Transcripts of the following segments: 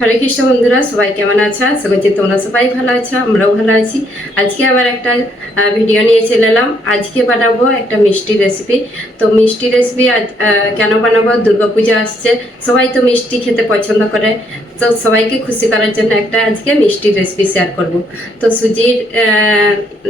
হরে কৃষ্ণ বন্ধুরা, সবাই কেমন আছো? আশা করছি তোমরা সবাই ভালো আছো, আমরাও ভালো আছি। আজকে আবার একটা ভিডিও নিয়ে চলে এলাম। আজকে বানাবো একটা মিষ্টি রেসিপি তো মিষ্টি রেসিপি আজ কেন বানাবো? দুর্গাপূজা আসছে, সবাই তো মিষ্টি খেতে পছন্দ করে। তো সবাইকে খুশি করার জন্য একটা আজকে মিষ্টি রেসিপি শেয়ার করব। তো সুজির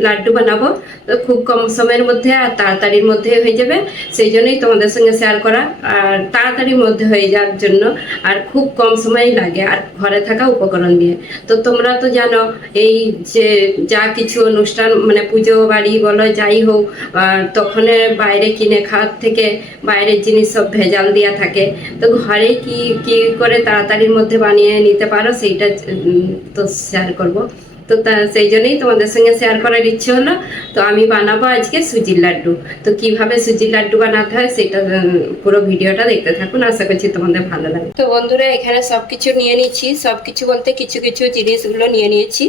লাড্ডু বানাবো। তো খুব কম সময়ের মধ্যে আর তাড়াতাড়ির মধ্যে হয়ে যাবে। সেই জন্যই তোমাদের সঙ্গে শেয়ার করা। আর তাড়াতাড়ির মধ্যে হয়ে যাওয়ার জন্য আর খুব কম সময় লাগে। আর ঘরে থাকা উপকরণ দিয়ে তো তোমরা তো জানো, এই যে যা কিছু অনুষ্ঠান মানে পুজো বাড়ি বলো, যাই হোক তখনে বাইরে কিনে খাওয়ার থেকে বাইরের জিনিস সব ভেজাল দেওয়া থাকে। তো ঘরে কি কি করে তাড়াতাড়ির মধ্যে বানিয়ে নিতে পারো, সেইটা তো শেয়ার করব। তো সেই জন্যই তোমাদের সঙ্গে শেয়ার করার ইচ্ছে হলো। তো আমি বানাবো আজকে সুজির লাড্ডু। তো কীভাবে সুজির লাড্ডু বানাতে হয় সেটা পুরো ভিডিওটা দেখতে থাকুন। আশা করছি তোমাদের ভালো লাগে তো বন্ধুরা, এখানে সব কিছু নিয়ে নিচ্ছি। সব কিছু বলতে কিছু কিছু জিনিসগুলো নিয়ে নিয়েছি।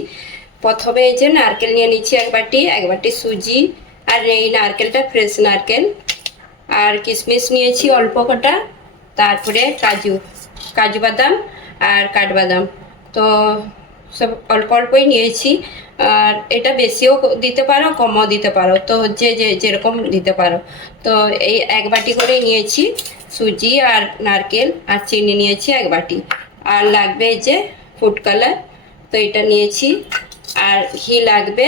প্রথমে এই যে নারকেল নিয়ে নিচ্ছি এক বাটি। এক বাটি সুজি। আর এই নারকেলটা ফ্রেশ নারকেল। আর কিশমিশ নিয়েছি অল্প কটা। তারপরে কাজু। কাজু বাদাম আর কাঠবাদাম। তো সব অল্প অল্পই নিয়েছি। আর এটা বেশিও দিতে পারো, কমও দিতে পারো। তো যে যে, যেরকম দিতে পারো। তো এই এক বাটি করে নিয়েছি সুজি আর নারকেল আর চিনি নিয়েছি এক বাটি। আর লাগবে যে ফুড কালার, তো এটা নিয়েছি। আর ঘি লাগবে,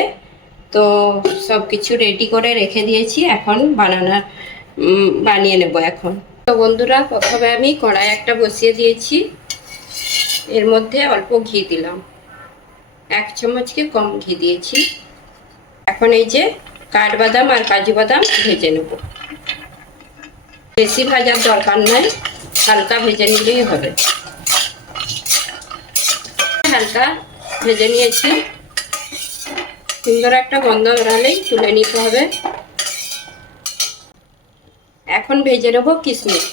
তো সব কিছু রেডি করে রেখে দিয়েছি। এখন বানানা বানিয়ে নেব এখন। তো বন্ধুরা, প্রথমে আমি কড়াই একটা বসিয়ে দিয়েছি। এর মধ্যে অল্প ঘি দিলাম। এক চামচকে কম ঘি দিয়েছি। এখন এই যে কাঠবাদাম আর কাজু বাদাম ভেজে নেব। বেশি ভাজার দরকার নয় হালকা ভেজে নিলেই হবে। হালকা ভেজে নিয়েছি। সুন্দর একটা গন্ধ বেরালেই তুলে নিতে হবে। এখন ভেজে নেব কিশমিশ।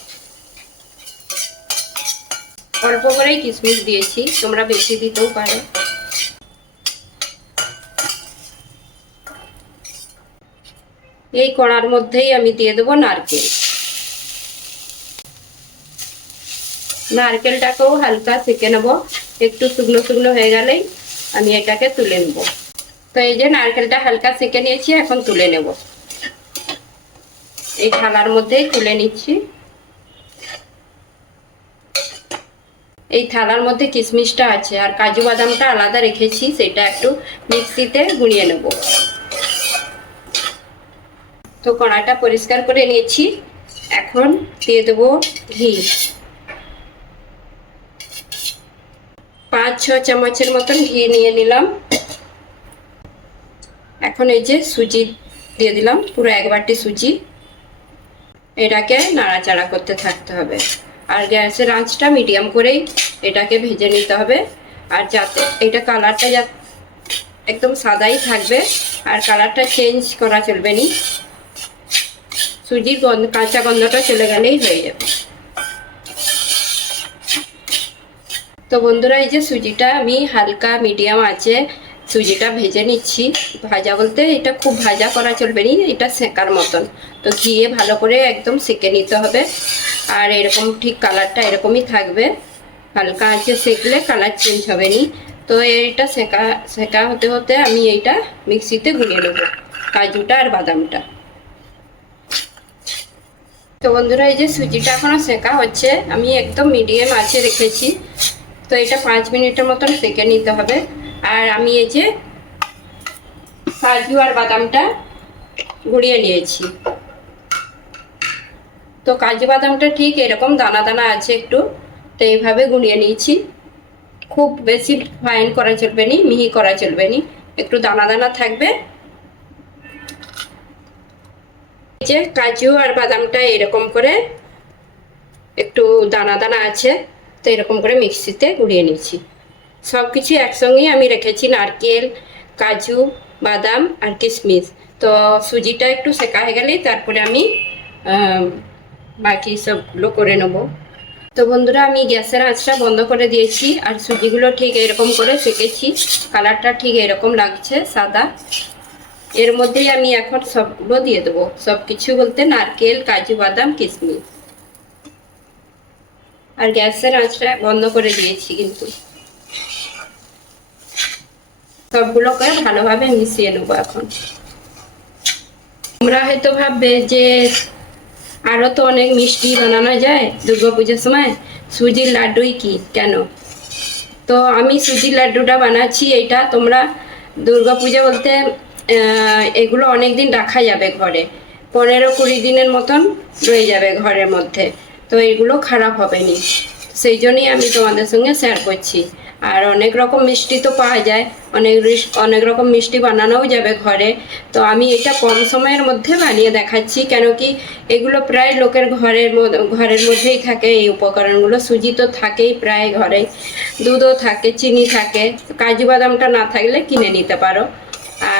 অল্প করেই কিশমিশ দিয়েছি, তোমরা বেশি দিতেও পারো। এই কড়ার মধ্যেই আমি দিয়ে দেবো নারকেল। নারকেলটাকেও হালকা সেঁকে নেব। একটু শুকনো শুকনো হয়ে গেলেই আমি এটাকে তুলে নেব। তো এই যে নারকেলটা হালকা সেঁকে নিয়েছি, এখন তুলে নেব। এই থালার মধ্যেই তুলে নিচ্ছি। এই থালার মধ্যে কিশমিশটা আছে আর কাজু বাদামটা আলাদা রেখেছি, সেটা একটু মিক্সিতে গুঁড়িয়ে নেব। তো কড়াটা পরিষ্কার করে নিয়েছি। এখন দিয়ে দেবো ঘি। পাঁচ, ছ চামচের মতন ঘি নিয়ে নিলাম। এখন এই যে সুজি দিয়ে দিলাম, পুরো এক বাটি সুজি। এটাকে নাড়াচাড়া করতে থাকতে হবে। আর গ্যাসের আঁচটা মিডিয়াম করেই এটাকে ভেজে নিতে হবে। আর যাতে এটা কালারটা যা একদম সাদাই থাকবে। আর কালারটা চেঞ্জ করা চলবে না। সুজির গন্ধ, কাঁচা গন্ধটা চলে গেলেই হয়ে যাবে। তো বন্ধুরা, এই যে সুজিটা আমি হালকা মিডিয়াম আছে সুজিটা ভেজে নিচ্ছি। ভাজা বলতে এটা খুব ভাজা করা চলবে না, এটা সেঁকার মতন। তো ঘিয়ে ভালো করে একদম সেঁকে নিতে হবে। আর এরকম ঠিক কালারটা এরকমই থাকবে। হালকা আছে সেঁকলে কালার চেঞ্জ হবে নি। তো এইটা সেঁকা সেঁকা হতে হতে আমি এইটা মিক্সিতে গুলিয়ে নেব, কাজুটা আর বাদামটা। তো বন্ধুরা, এই যে সুজিটা এখনও সেঁকা হচ্ছে। আমি একদম মিডিয়াম আছে রেখেছি। তো এটা পাঁচ মিনিটের মতন সেঁকে নিতে হবে। আর আমি এই যে কাজু আর বাদামটা গুঁড়িয়ে নিয়েছি। তো কাজু বাদামটা ঠিক এরকম দানা দানা আছে একটু, তো এইভাবে গুঁড়িয়ে নিয়েছি। খুব বেশি ফাইন করা চলবে নি, মিহি করা চলবে নি। একটু দানা দানা থাকবে এই যে কাজু আর বাদামটা এরকম করে একটু দানা দানা আছে, তো এরকম করে মিক্সিতে গুঁড়িয়ে নিচ্ছি সব কিছু একসঙ্গেই আমি রেখেছি, নারকেল, কাজু, বাদাম আর কিশমিশ। তো সুজিটা একটু সেকা হয়ে গেলেই তারপরে আমি বাকি সবগুলো করে নেব। তো বন্ধুরা, আমি গ্যাসের আঁচটা বন্ধ করে দিয়েছি আর সুজিগুলো ঠিক এরকম করে সেকেছি। কালারটা ঠিক এরকম লাগছে, সাদা। এর মধ্যেই আমি এখন সবগুলো দিয়ে দেবো। সব কিছু বলতে নারকেল, কাজু, বাদাম কিশমিশ আর গ্যাসের আঁচটা বন্ধ করে দিয়েছি কিন্তু। সবগুলোকে ভালোভাবে মিশিয়ে নেব এখন। তোমরা হয়তো ভাববে যে আরও তো অনেক মিষ্টি বানানো যায় দুর্গা পুজোর সময়। সুজির লাড্ডুই কি? কেন? তো আমি সুজির লাড্ডুটা বানাচ্ছি এটা তোমরা দুর্গা পুজো বলতে এগুলো অনেক দিন রাখা যাবে ঘরে। পনেরো কুড়ি দিনের মতন রয়ে যাবে ঘরের মধ্যে। তো এগুলো খারাপ হবে নি সেই জন্যই আমি তোমাদের সঙ্গে শেয়ার করছি। আর অনেক রকম মিষ্টি তো পাওয়া যায়। অনেক অনেক রকম মিষ্টি বানানোও যাবে ঘরে। তো আমি এটা কম সময়ের মধ্যে বানিয়ে দেখাচ্ছি। কেন কি এগুলো প্রায় লোকের ঘরের ঘরের মধ্যেই থাকে। এই উপকরণগুলো সুজি তো থাকেই প্রায় ঘরেই। দুধও থাকে, চিনি থাকে। কাজু বাদামটা না থাকলে কিনে নিতে পারো।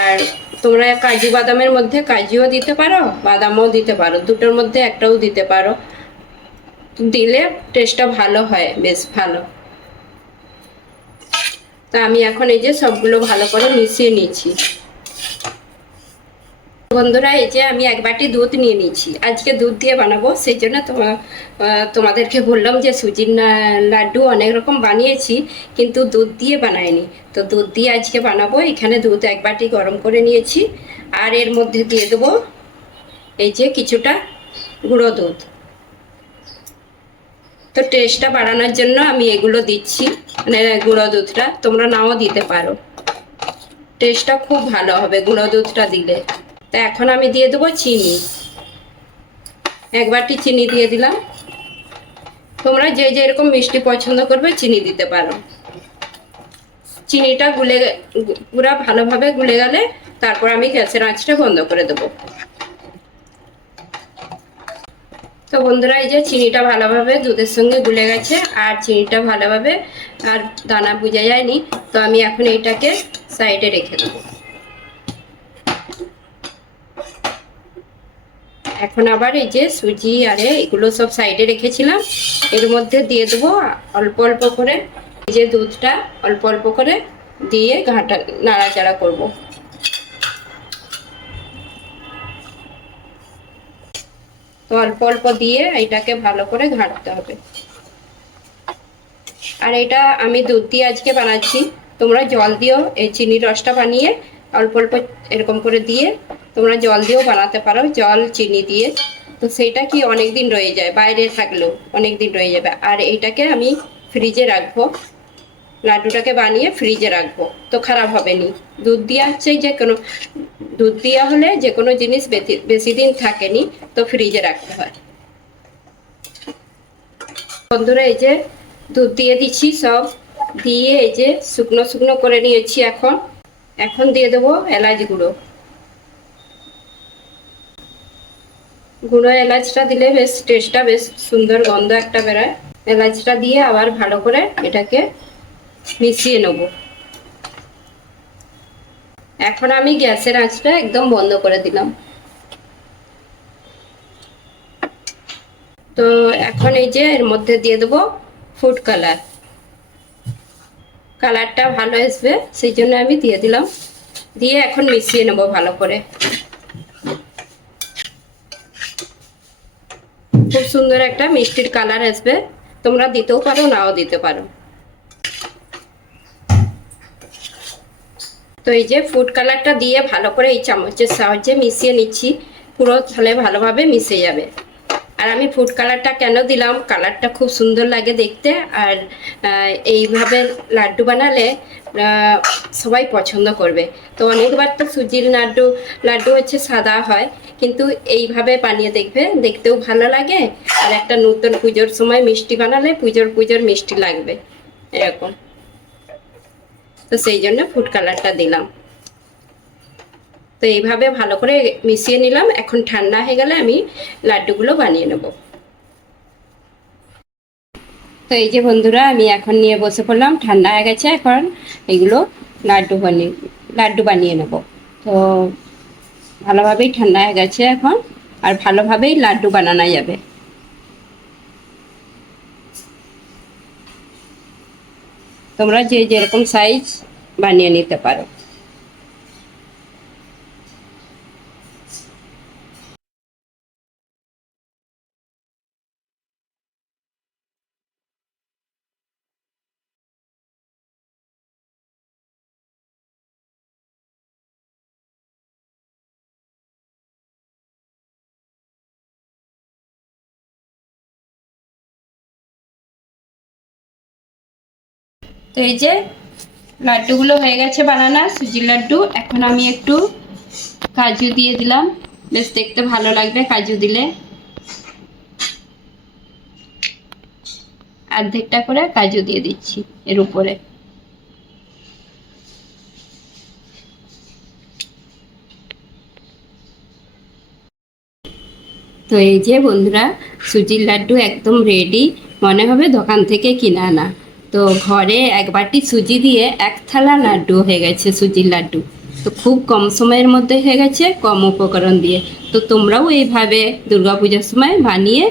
আর তোমরা কাজু বাদামের মধ্যে কাজুও দিতে পারো, বাদামও দিতে পারো। দুটোর মধ্যে একটাও দিতে পারো। দিলে টেস্টটা ভালো হয়, বেশ ভালো। তা আমি এখন এই যে সবগুলো ভালো করে মিশিয়ে নিচ্ছি। বন্ধুরা, এই যে আমি এক বাটি দুধ নিয়ে নিয়েছি। আজকে দুধ দিয়ে বানাবো, সেই জন্য তোমাদেরকে বললাম যে সুজির লাড্ডু অনেক রকম বানিয়েছি, কিন্তু দুধ দিয়ে বানাইনি। তো দুধ দিয়ে আজকে বানাবো। এখানে দুধ এক বাটি গরম করে নিয়েছি, আর এর মধ্যে দিয়ে দেবো এই যে কিছুটা গুঁড়ো দুধ। তো টেস্টটা বাড়ানোর জন্য আমি এগুলো দিচ্ছি মানে গুঁড়ো দুধটা। তোমরা নাও দিতে পারো। টেস্টটা খুব ভালো হবে গুঁড়ো দুধটা দিলে। তা এখন আমি দিয়ে দেবো চিনি। এক বাটি চিনি দিয়ে দিলাম। তোমরা যে যেরকম মিষ্টি পছন্দ করবে চিনি দিতে পারো। চিনিটা গুলে পুরা ভালোভাবে গুলে গেলে তারপর আমি গ্যাসের আঁচটা বন্ধ করে দেবো। তো বন্ধুরা, এই যে চিনিটা ভালোভাবে দুধের সঙ্গে গুলে গেছে, আর চিনিটা ভালোভাবে আর দানা বোঝা যায়নি, তো আমি এখন এইটাকে সাইডে রেখে দেবো। এখন আবার এই যে সুজি আরে এগুলো সব সাইডে রেখেছিলাম। এর মধ্যে দিয়ে দেবো অল্প অল্প করে এই যে দুধটা, অল্প অল্প করে দিয়ে ঘাঁটা, নাড়াচাড়া করব। তো অল্প অল্প দিয়ে এটাকে ভালো করে ঘাঁটতে হবে। আর এটা আমি দুধ দিয়ে আজকে বানাচ্ছি। তোমরা জল দিও, এই চিনির রসটা বানিয়ে অল্প অল্প এরকম করে দিয়ে তোমরা জল দিয়েও বানাতে পারো। জল, চিনি দিয়ে। তো সেটা কি অনেক দিন রয়ে যায়, বাইরে থাকলেও অনেক দিন রয়ে যাবে। আর এইটাকে আমি ফ্রিজে রাখব। লাড্ডুটাকে বানিয়ে ফ্রিজে রাখব। তো খারাপ হবে নি। দুধ দেওয়া হচ্ছে যে কোনো, দুধ দেওয়া হলে যে কোনো জিনিস বেশি দিন থাকেনি তো ফ্রিজে রাখতে হয়। বন্ধুরা, এই যে দুধ দিয়ে দিচ্ছি সব। দিয়ে এই যে শুকনো শুকনো করে নিয়েছি এখন। এখন দিয়ে দেবো এলাচ গুঁড়ো। গুঁড়ো এলাচটা দিলে বেশ টেস্টটা বেশ সুন্দর গন্ধ একটা বেরোয়। এলাচটা দিয়ে আবার ভালো করে এটাকে মিশিয়ে নেব। এখন আমি গ্যাসের আঁচটা একদম বন্ধ করে দিলাম। তো এখন এই যে এর মধ্যে দিয়ে দেবো ফুড কালার কালারটা ভালো আসবে, সেই জন্য আমি দিয়ে দিলাম। দিয়ে এখন মিশিয়ে নেব ভালো করে। খুব সুন্দর একটা মিষ্টির কালার আসবে। তোমরা দিতেও পারো, নাও দিতে পারো। তো এই যে ফুড কালারটা দিয়ে ভালো করে এই চামচের সাহায্যে মিশিয়ে নিচ্ছি। পুরো তাহলে ভালোভাবে মিশে যাবে। আর আমি ফুড কালারটা কেন দিলাম? কালারটা খুব সুন্দর লাগে দেখতে। আর এইভাবে লাড্ডু বানালে সবাই পছন্দ করবে। তো অনেকবার তো সুজির লাড্ডু লাড্ডু হচ্ছে সাদা হয়, কিন্তু এইভাবে বানিয়ে দেখবে, দেখতেও ভালো লাগে। আর একটা নতুন পুজোর সময় মিষ্টি বানালে পুজোর পুজোর মিষ্টি লাগবে, এরকম। তো সেই জন্য ফুড কালারটা দিলাম। তো এইভাবে ভালো করে মিশিয়ে নিলাম। এখন ঠান্ডা হয়ে গেলে আমি লাড্ডুগুলো বানিয়ে নেব। তো এই যে বন্ধুরা, আমি এখন নিয়ে বসে পড়লাম। ঠান্ডা হয়ে গেছে, এখন এগুলো লাড্ডু বানিয়ে লাড্ডু বানিয়ে নেব। তো ভালোভাবেই ঠান্ডা হয়ে গেছে এখন, আর ভালোভাবেই লাড্ডু বানানো যাবে। তোমরা যে যেরকম সাইজ বানিয়ে নিতে পারো। তো এই যে লাড্ডুগুলো হয়ে গেছে বানানা, সুজির লাড্ডু। এখন আমি একটু কাজু দিয়ে দিলাম। বেশ, দেখতে ভালো লাগবে কাজু দিলে। অর্ধেকটা করে কাজু দিয়ে দিচ্ছি এর উপরে। তো এই যে বন্ধুরা, সুজির লাড্ডু একদম রেডি মনে হবে দোকান থেকে কিনে আনা। তো ঘরে এক বাটি সুজি দিয়ে এক থালা লাড্ডু হয়ে গেছে, সুজির লাড্ডু। তো খুব কম সময়ের মধ্যে হয়ে গেছে, কম উপকরণ দিয়ে। তো তোমরাও এইভাবে দুর্গাপূজার সময় বানিয়ে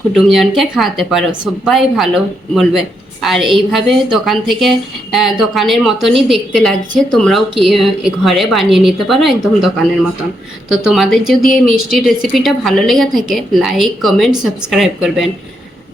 কুটুমজনকে খাওয়াতে পারো, সবাই ভালো বলবে। আর এইভাবে দোকান থেকে দোকানের মতনই দেখতে লাগছে, তোমরাও কি ঘরে বানিয়ে নিতে পারো একদম দোকানের মতন। তো তোমাদের যদি এই মিষ্টির রেসিপিটা ভালো লেগে থাকে লাইক কমেন্ট সাবস্ক্রাইব করবেন।